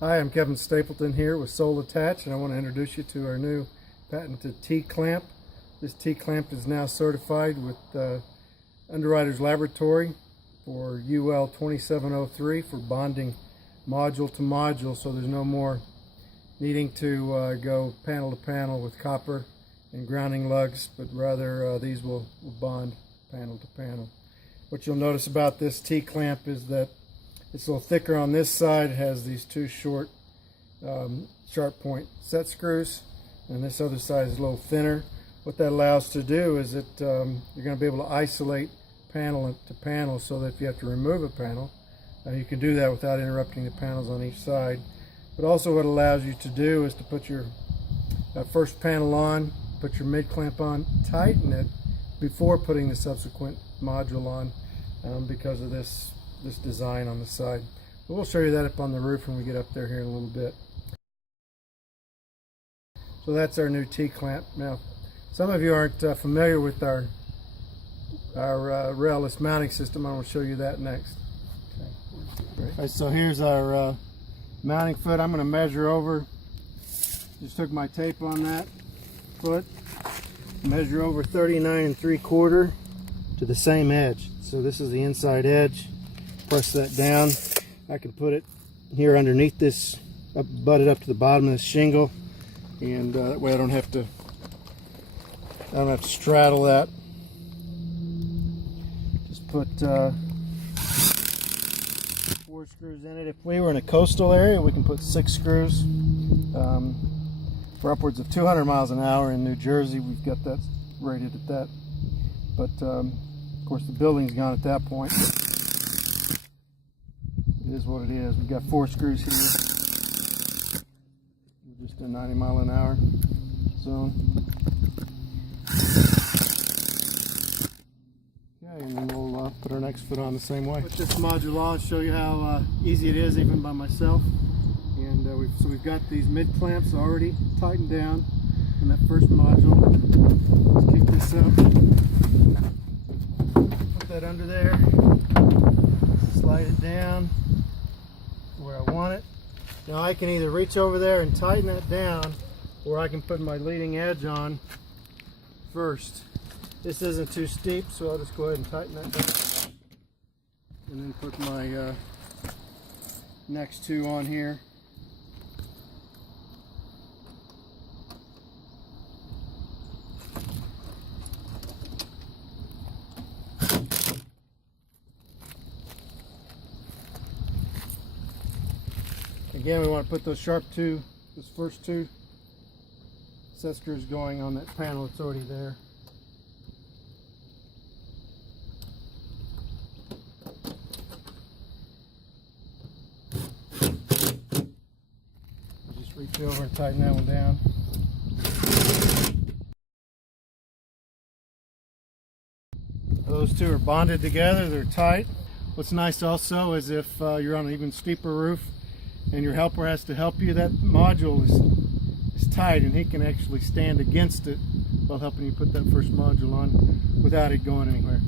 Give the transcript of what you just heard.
Hi, I'm Kevin Stapleton here with Sole Attach, and I want to introduce you to our new patented T-clamp. This T-clamp is now certified with Underwriters Laboratory for UL 2703 for bonding module to module, so there's no more needing to go panel to panel with copper and grounding lugs, but rather these will bond panel to panel. What you'll notice about this T-clamp is that it's a little thicker on this side. It has these two short sharp point set screws, and this other side is a little thinner. What that allows to do is that you're going to be able to isolate panel to panel, so that if you have to remove a panel, you can do that without interrupting the panels on each side. But also what it allows you to do is to put your first panel on, put your mid clamp on, tighten it before putting the subsequent module on, because of this design on the side. But we'll show you that up on the roof when we get up there here in a little bit. So that's our new T-clamp. Now, some of you aren't familiar with our railless mounting system. I want to show you that next. Okay. Right, so here's our mounting foot. I'm going to measure over. Just took my tape on that foot. Measure over 39 3/4 to the same edge. So this is the inside edge. Press that down. I can put it here underneath this, butt it up to the bottom of this shingle, and that way I don't have to straddle that. Just put 4 screws in it. If we were in a coastal area, we can put 6 screws for upwards of 200 miles an hour. In New Jersey, we've got that rated at that. But of course, the building's gone at that point. It is what it is. We've got 4 screws here. We're just a 90 mile an hour zone. Okay, and then we'll put our next foot on the same way. Put this module on, show you how easy it is even by myself. And we've got these mid clamps already tightened down in that first module. Let's kick this up. Put that under there. Slide it down where I want it. Now I can either reach over there and tighten that down, or I can put my leading edge on first. This isn't too steep, so I'll just go ahead and tighten that down. And then put my next 2 on here. Again, we want to put those this first 2 set screws going on that panel that's already there. Just reach over and tighten that one down. Those 2 are bonded together, they're tight. What's nice also is if you're on an even steeper roof and your helper has to help you, that module is tight, and he can actually stand against it while helping you put that first module on without it going anywhere.